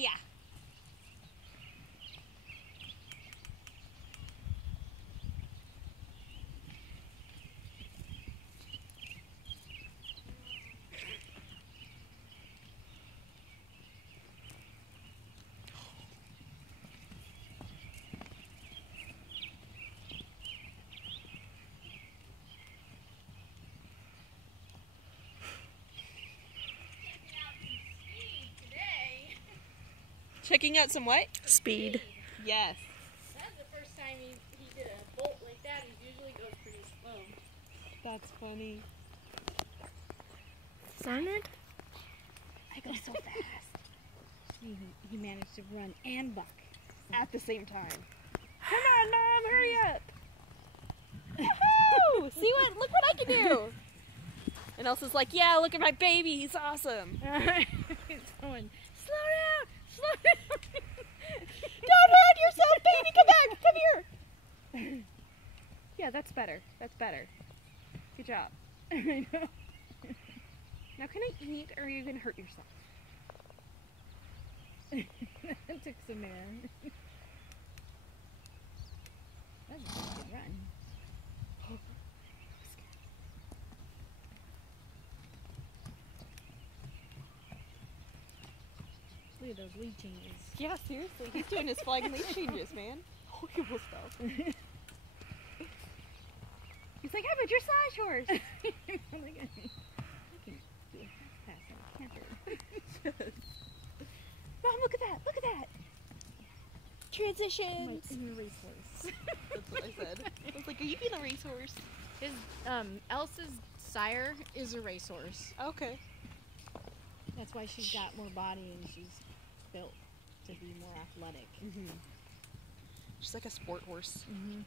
yeah. Checking out some what? Speed. Yes. That's the first time he did a bolt like that. He usually goes pretty slow. That's funny. Darn it. I go so fast. He managed to run and buck at the same time. Come on, Mom, hurry up. Woohoo! See what? Look what I can do. And Elsa's like, yeah, look at my baby. He's awesome. It's going, slow down! Slow down! Don't hurt yourself, baby. Come back. Come here. Yeah, that's better. That's better. Good job. I know. Now, can I eat, or are you going to hurt yourself? That took some air. That's a good run. Look at those lead changes. Yeah, seriously. He's doing his flag and lead changes, man. Oh, he almost fell. He's like, I'm a dressage horse. Look at me. I can do a half pass on a canter. Mom, look at that. Look at that. Transitions. I'm a racehorse. That's what I said. I was like, are you being a racehorse? His Elsa's sire is a racehorse. Okay. That's why she's got more body and she's built to be more athletic. She's like a sport horse. Mm-hmm.